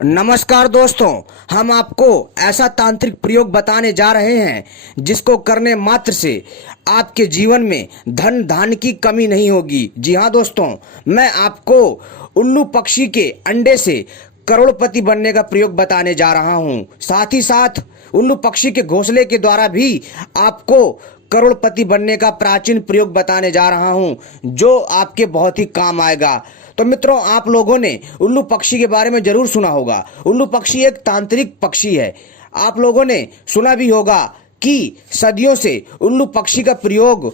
नमस्कार दोस्तों, हम आपको ऐसा तांत्रिक प्रयोग बताने जा रहे हैं जिसको करने मात्र से आपके जीवन में धन धान्य की कमी नहीं होगी। जी हाँ दोस्तों, मैं आपको उल्लू पक्षी के अंडे से करोड़पति बनने का प्रयोग बताने जा रहा हूँ। साथ ही साथ उल्लू पक्षी के घोंसले के द्वारा भी आपको करोड़पति बनने का प्राचीन प्रयोग बताने जा रहा हूं, जो आपके बहुत ही काम आएगा। तो मित्रों, आप लोगों ने उल्लू पक्षी के बारे में जरूर सुना होगा। उल्लू पक्षी एक तांत्रिक पक्षी है। आप लोगों ने सुना भी होगा कि सदियों से उल्लू पक्षी का प्रयोग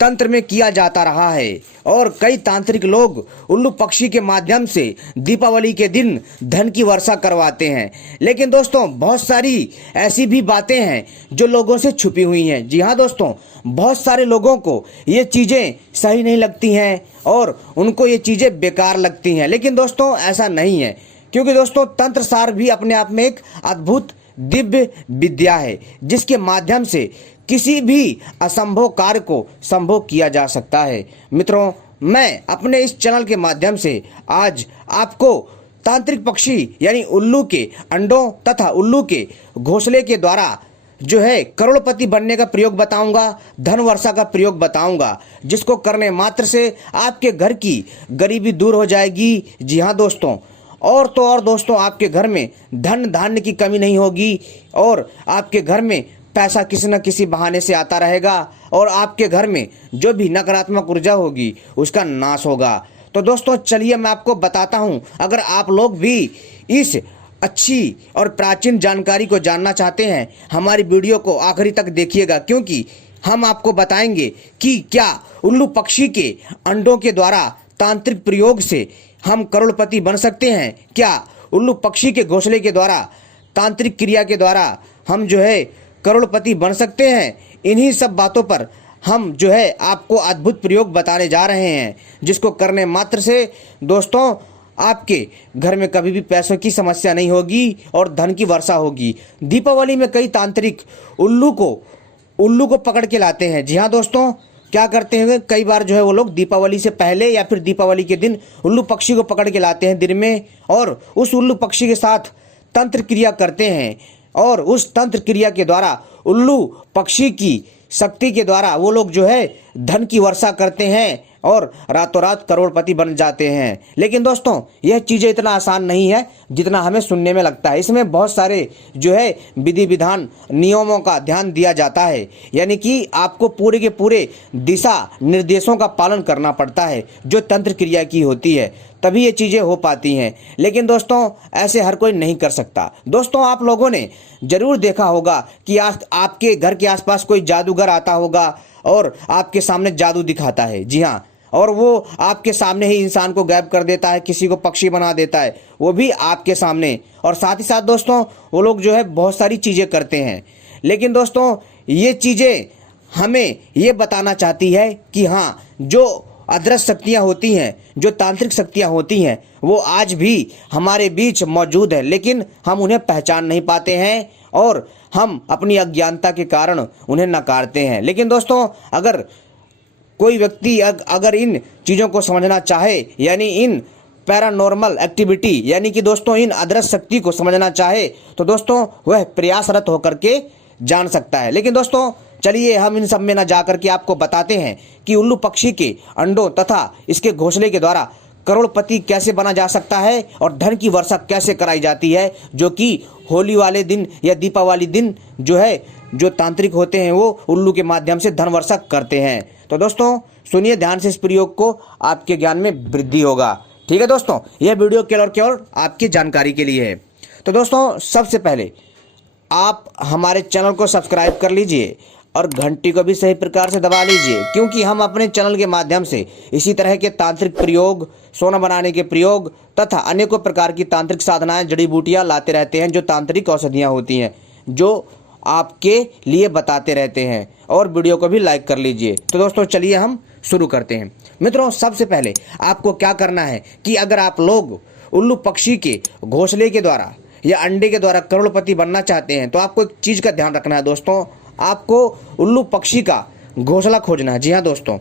तंत्र में किया जाता रहा है और कई तांत्रिक लोग उल्लू पक्षी के माध्यम से दीपावली के दिन धन की वर्षा करवाते हैं। लेकिन दोस्तों, बहुत सारी ऐसी भी बातें हैं जो लोगों से छुपी हुई हैं। जी हाँ दोस्तों, बहुत सारे लोगों को ये चीज़ें सही नहीं लगती हैं और उनको ये चीज़ें बेकार लगती हैं। लेकिन दोस्तों, ऐसा नहीं है, क्योंकि दोस्तों तंत्र सार भी अपने आप में एक अद्भुत दिव्य विद्या है जिसके माध्यम से किसी भी असंभव कार्य को संभव किया जा सकता है। मित्रों, मैं अपने इस चैनल के माध्यम से आज आपको तांत्रिक पक्षी यानी उल्लू के अंडों तथा उल्लू के घोंसले के द्वारा जो है करोड़पति बनने का प्रयोग बताऊंगा, धन वर्षा का प्रयोग बताऊंगा, जिसको करने मात्र से आपके घर की गरीबी दूर हो जाएगी। जी हाँ दोस्तों, और तो और दोस्तों, आपके घर में धन धान्य की कमी नहीं होगी और आपके घर में पैसा किसी न किसी बहाने से आता रहेगा और आपके घर में जो भी नकारात्मक ऊर्जा होगी उसका नाश होगा। तो दोस्तों चलिए मैं आपको बताता हूं। अगर आप लोग भी इस अच्छी और प्राचीन जानकारी को जानना चाहते हैं, हमारी वीडियो को आखिरी तक देखिएगा, क्योंकि हम आपको बताएंगे कि क्या उल्लू पक्षी के अंडों के द्वारा तांत्रिक प्रयोग से हम करोड़पति बन सकते हैं। क्या उल्लू पक्षी के घोंसले के द्वारा तांत्रिक क्रिया के द्वारा हम जो है करोड़पति बन सकते हैं। इन्हीं सब बातों पर हम जो है आपको अद्भुत प्रयोग बताने जा रहे हैं, जिसको करने मात्र से दोस्तों आपके घर में कभी भी पैसों की समस्या नहीं होगी और धन की वर्षा होगी। दीपावली में कई तांत्रिक उल्लू को पकड़ के लाते हैं। जी हाँ दोस्तों, क्या करते हैं, कई बार जो है वो लोग दीपावली से पहले या फिर दीपावली के दिन उल्लू पक्षी को पकड़ के लाते हैं दिन में, और उस उल्लू पक्षी के साथ तंत्र क्रिया करते हैं और उस तंत्र क्रिया के द्वारा उल्लू पक्षी की शक्ति के द्वारा वो लोग जो है धन की वर्षा करते हैं और रातों रात करोड़पति बन जाते हैं। लेकिन दोस्तों, यह चीज़ें इतना आसान नहीं है जितना हमें सुनने में लगता है। इसमें बहुत सारे जो है विधि विधान नियमों का ध्यान दिया जाता है, यानी कि आपको पूरे के पूरे दिशा निर्देशों का पालन करना पड़ता है जो तंत्र क्रिया की होती है, तभी ये चीज़ें हो पाती हैं। लेकिन दोस्तों, ऐसे हर कोई नहीं कर सकता। दोस्तों, आप लोगों ने जरूर देखा होगा कि आपके घर के आसपास कोई जादूगर आता होगा और आपके सामने जादू दिखाता है। जी हाँ, और वो आपके सामने ही इंसान को गायब कर देता है, किसी को पक्षी बना देता है, वो भी आपके सामने। और साथ ही साथ दोस्तों, वो लोग जो है बहुत सारी चीज़ें करते हैं। लेकिन दोस्तों, ये चीज़ें हमें ये बताना चाहती है कि हाँ, जो अदृश्य शक्तियाँ होती हैं, जो तांत्रिक शक्तियाँ होती हैं, वो आज भी हमारे बीच मौजूद है, लेकिन हम उन्हें पहचान नहीं पाते हैं और हम अपनी अज्ञानता के कारण उन्हें नकारते हैं। लेकिन दोस्तों, अगर कोई व्यक्ति अगर इन चीज़ों को समझना चाहे, यानी इन पैरानॉर्मल एक्टिविटी, यानी कि दोस्तों इन अदृश्य शक्ति को समझना चाहे, तो दोस्तों वह प्रयासरत होकर के जान सकता है। लेकिन दोस्तों चलिए हम इन सब में न जाकर के आपको बताते हैं कि उल्लू पक्षी के अंडों तथा इसके घोंसले के द्वारा करोड़पति कैसे बना जा सकता है और धन की वर्षा कैसे कराई जाती है, जो कि होली वाले दिन या दीपावली दिन जो है जो तांत्रिक होते हैं वो उल्लू के माध्यम से धन वर्षा करते हैं। तो दोस्तों सुनिए ध्यान से, इस प्रयोग को आपके ज्ञान में वृद्धि होगा। ठीक है दोस्तों, यह वीडियो केवल आपकी जानकारी के लिए है। तो दोस्तों, सबसे पहले आप हमारे चैनल को सब्सक्राइब कर लीजिए और घंटी को भी सही प्रकार से दबा लीजिए, क्योंकि हम अपने चैनल के माध्यम से इसी तरह के तांत्रिक प्रयोग, सोना बनाने के प्रयोग तथा अनेकों प्रकार की तांत्रिक साधनाएं, जड़ी बूटियां लाते रहते हैं, जो तांत्रिक औषधियां होती हैं, जो आपके लिए बताते रहते हैं। और वीडियो को भी लाइक कर लीजिए। तो दोस्तों चलिए हम शुरू करते हैं। मित्रों, सबसे पहले आपको क्या करना है कि अगर आप लोग उल्लू पक्षी के घोंसले के द्वारा या अंडे के द्वारा करोड़पति बनना चाहते हैं, तो आपको एक चीज़ का ध्यान रखना है दोस्तों, आपको उल्लू पक्षी का घोंसला खोजना है। जी हाँ दोस्तों,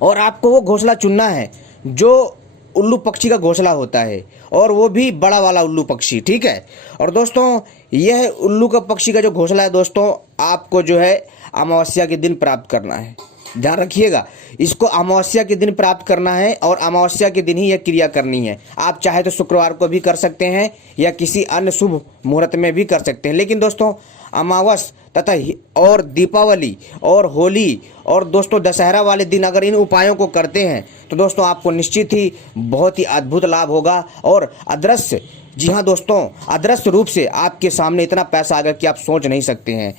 और आपको वो घोंसला चुनना है जो उल्लू पक्षी का घोंसला होता है, और वो भी बड़ा वाला उल्लू पक्षी, ठीक है। और दोस्तों यह उल्लू का पक्षी का जो घोंसला है दोस्तों, आपको जो है अमावस्या के दिन प्राप्त करना है। ध्यान रखिएगा, इसको अमावस्या के दिन प्राप्त करना है और अमावस्या के दिन ही यह क्रिया करनी है। आप चाहे तो शुक्रवार को भी कर सकते हैं या किसी अन्य शुभ मुहूर्त में भी कर सकते हैं, लेकिन दोस्तों अमावस तथा और दीपावली और होली और दोस्तों दशहरा वाले दिन अगर इन उपायों को करते हैं तो दोस्तों आपको निश्चित ही बहुत ही अद्भुत लाभ होगा। और अदृश्य, जी हाँ दोस्तों, अदृश्य रूप से आपके सामने इतना पैसा आएगा कि आप सोच नहीं सकते हैं।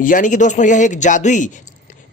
यानी कि दोस्तों यह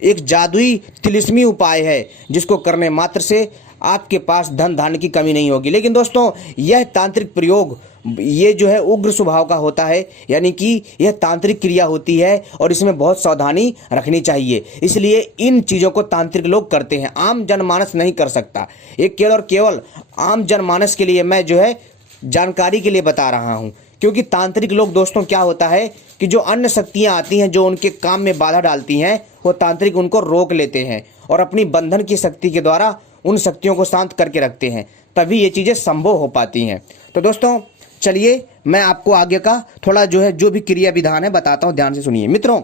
एक जादुई तिलिस्मी उपाय है जिसको करने मात्र से आपके पास धन धान्य की कमी नहीं होगी। लेकिन दोस्तों यह तांत्रिक प्रयोग ये जो है उग्र स्वभाव का होता है, यानी कि यह तांत्रिक क्रिया होती है और इसमें बहुत सावधानी रखनी चाहिए। इसलिए इन चीज़ों को तांत्रिक लोग करते हैं, आम जनमानस नहीं कर सकता। ये केवल और केवल आम जनमानस के लिए मैं जो है जानकारी के लिए बता रहा हूँ, क्योंकि तांत्रिक लोग दोस्तों क्या होता है कि जो अन्य शक्तियाँ आती हैं जो उनके काम में बाधा डालती हैं, वो तांत्रिक उनको रोक लेते हैं और अपनी बंधन की शक्ति के द्वारा उन शक्तियों को शांत करके रखते हैं, तभी ये चीज़ें संभव हो पाती हैं। तो दोस्तों चलिए मैं आपको आगे का थोड़ा जो भी क्रिया विधान है बताता हूँ, ध्यान से सुनिए। मित्रों,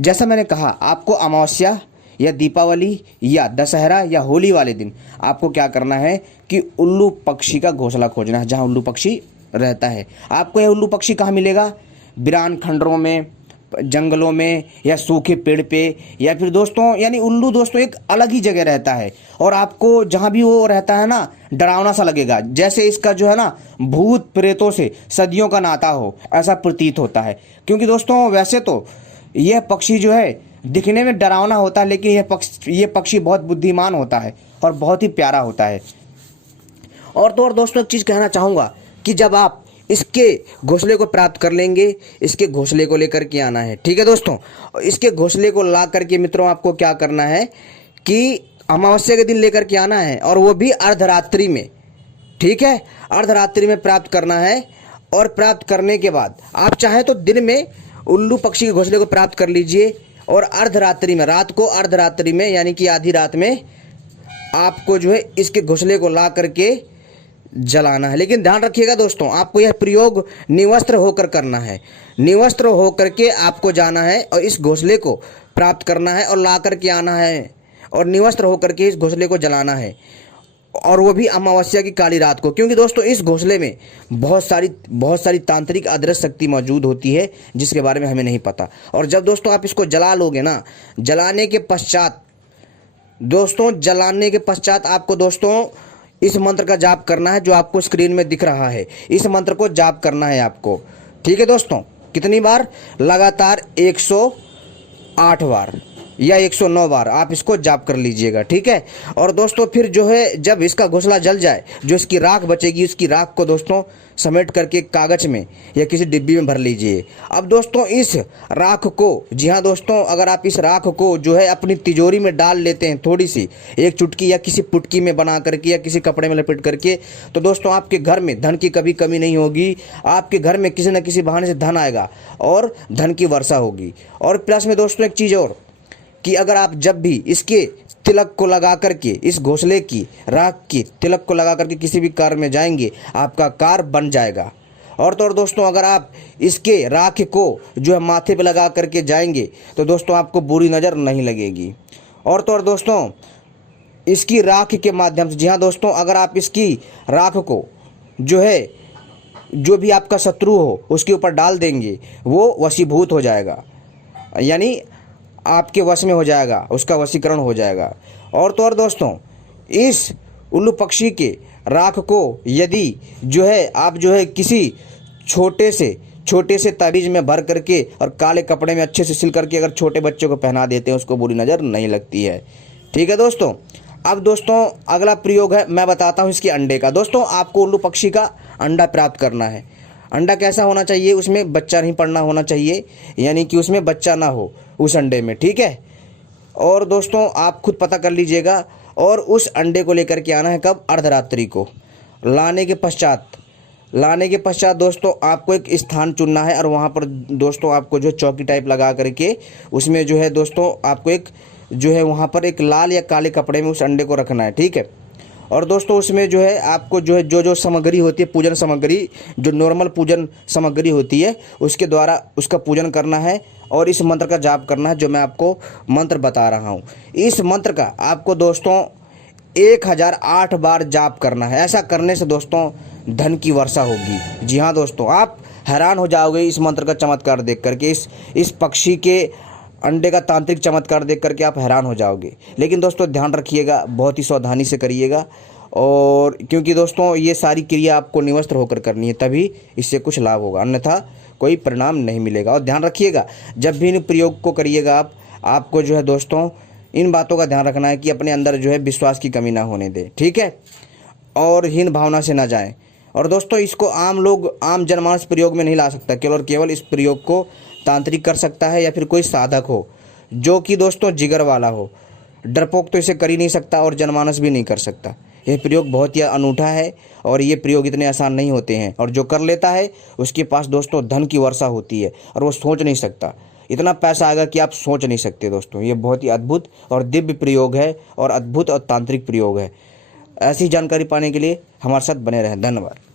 जैसा मैंने कहा, आपको अमावस्या या दीपावली या दशहरा या होली वाले दिन आपको क्या करना है कि उल्लू पक्षी का घोंसला खोजना है, जहाँ उल्लू पक्षी रहता है। आपको यह उल्लू पक्षी कहाँ मिलेगा? वीरान खंडरों में, जंगलों में, या सूखे पेड़ पे, या फिर दोस्तों यानी उल्लू दोस्तों एक अलग ही जगह रहता है और आपको जहाँ भी वो रहता है ना, डरावना सा लगेगा, जैसे इसका जो है ना भूत प्रेतों से सदियों का नाता हो, ऐसा प्रतीत होता है। क्योंकि दोस्तों वैसे तो यह पक्षी जो है दिखने में डरावना होता है, लेकिन यह पक्षी बहुत बुद्धिमान होता है और बहुत ही प्यारा होता है। और तो और दोस्तों एक चीज़ कहना चाहूँगा कि जब आप इसके घोंसले को प्राप्त कर लेंगे, इसके घोंसले को लेकर के आना है, ठीक है दोस्तों। इसके घोंसले को ला करके मित्रों आपको क्या करना है कि अमावस्या के दिन लेकर के आना है, और वो भी अर्धरात्रि में, ठीक है, अर्धरात्रि में प्राप्त करना है। और प्राप्त करने के बाद आप चाहे तो दिन में उल्लू पक्षी के घोंसले को प्राप्त कर लीजिए, और अर्धरात्रि में, रात को अर्धरात्रि में यानी कि आधी रात में आपको जो है इसके घोंसले को ला करके जलाना है। लेकिन ध्यान रखिएगा दोस्तों, आपको यह प्रयोग निवस्त्र होकर करना है। निवस्त्र होकर के आपको जाना है और इस घोंसले को प्राप्त करना है और ला करके आना है, और निवस्त्र होकर के इस घोंसले को जलाना है, और वो भी अमावस्या की काली रात को। क्योंकि दोस्तों इस घोंसले में बहुत सारी तांत्रिक अदृश्य शक्ति मौजूद होती है जिसके बारे में हमें नहीं पता। और जब दोस्तों आप इसको जला लोगे ना, जलाने के पश्चात आपको दोस्तों इस मंत्र का जाप करना है जो आपको स्क्रीन में दिख रहा है। इस मंत्र को जाप करना है आपको, ठीक है दोस्तों। कितनी बार? लगातार 108 बार या 109 बार आप इसको जाप कर लीजिएगा, ठीक है। और दोस्तों फिर जो है जब इसका घोंसला जल जाए, जो इसकी राख बचेगी, उसकी राख को दोस्तों समेट करके कागज में या किसी डिब्बी में भर लीजिए। अब दोस्तों इस राख को, जी हाँ दोस्तों, अगर आप इस राख को जो है अपनी तिजोरी में डाल लेते हैं, थोड़ी सी, एक चुटकी या किसी पुटकी में बना करके या किसी कपड़े में लपेट करके, तो दोस्तों आपके घर में धन की कभी कमी नहीं होगी। आपके घर में किसी न किसी बहाने से धन आएगा और धन की वर्षा होगी। और प्लस में दोस्तों एक चीज़ और, कि अगर आप जब भी इसके तिलक को लगा करके, इस घोंसले की राख की तिलक को लगा करके किसी भी कार्य में जाएंगे, आपका कार्य बन जाएगा। और तो और दोस्तों अगर आप इसके राख को जो है माथे पे लगा करके जाएंगे तो दोस्तों आपको बुरी नज़र नहीं लगेगी। और तो और दोस्तों इसकी राख के माध्यम से, जी हाँ दोस्तों, अगर आप इसकी राख को जो है जो भी आपका शत्रु हो उसके ऊपर डाल देंगे, वो वशीभूत हो जाएगा, यानी आपके वश में हो जाएगा, उसका वशीकरण हो जाएगा। और तो और दोस्तों इस उल्लू पक्षी के राख को यदि जो है आप जो है किसी छोटे से ताबीज में भर करके और काले कपड़े में अच्छे से सिल करके अगर छोटे बच्चों को पहना देते हैं, उसको बुरी नज़र नहीं लगती है, ठीक है दोस्तों। अब दोस्तों अगला प्रयोग है, मैं बताता हूँ इसके अंडे का। दोस्तों आपको उल्लू पक्षी का अंडा प्राप्त करना है। अंडा कैसा होना चाहिए? उसमें बच्चा नहीं पड़ना होना चाहिए, यानी कि उसमें बच्चा ना हो उस अंडे में, ठीक है। और दोस्तों आप खुद पता कर लीजिएगा। और उस अंडे को लेकर के आना है कब? अर्धरात्रि को। लाने के पश्चात दोस्तों आपको एक स्थान चुनना है, और वहाँ पर दोस्तों आपको जो चौकी टाइप लगा करके उसमें जो है दोस्तों आपको एक जो है वहाँ पर एक लाल या काले कपड़े में उस अंडे को रखना है, ठीक है। और दोस्तों उसमें जो है आपको जो है जो सामग्री होती है, पूजन सामग्री, जो नॉर्मल पूजन सामग्री होती है, उसके द्वारा उसका पूजन करना है और इस मंत्र का जाप करना है, जो मैं आपको मंत्र बता रहा हूँ। इस मंत्र का आपको दोस्तों 1008 बार जाप करना है। ऐसा करने से दोस्तों धन की वर्षा होगी। जी हाँ दोस्तों, आप हैरान हो जाओगे इस मंत्र का चमत्कार देख करके, इस पक्षी के अंडे का तांत्रिक चमत्कार देख करके आप हैरान हो जाओगे। लेकिन दोस्तों ध्यान रखिएगा, बहुत ही सावधानी से करिएगा, और क्योंकि दोस्तों ये सारी क्रिया आपको निवस्त्र होकर करनी है, तभी इससे कुछ लाभ होगा, अन्यथा कोई परिणाम नहीं मिलेगा। और ध्यान रखिएगा, जब भी इन प्रयोग को करिएगा आपको जो है दोस्तों इन बातों का ध्यान रखना है कि अपने अंदर जो है विश्वास की कमी ना होने दे, ठीक है, और हीन भावना से ना जाएं। और दोस्तों इसको आम जनमानस प्रयोग में नहीं ला सकता, केवल इस प्रयोग को तांत्रिक कर सकता है, या फिर कोई साधक हो जो कि दोस्तों जिगर वाला हो। डरपोक तो इसे कर ही नहीं सकता और जनमानस भी नहीं कर सकता। यह प्रयोग बहुत ही अनूठा है और ये प्रयोग इतने आसान नहीं होते हैं, और जो कर लेता है उसके पास दोस्तों धन की वर्षा होती है, और वो सोच नहीं सकता, इतना पैसा आएगा कि आप सोच नहीं सकते। दोस्तों ये बहुत ही अद्भुत और दिव्य प्रयोग है, और अद्भुत और तांत्रिक प्रयोग है। ऐसी जानकारी पाने के लिए हमारे साथ बने रहें। धन्यवाद।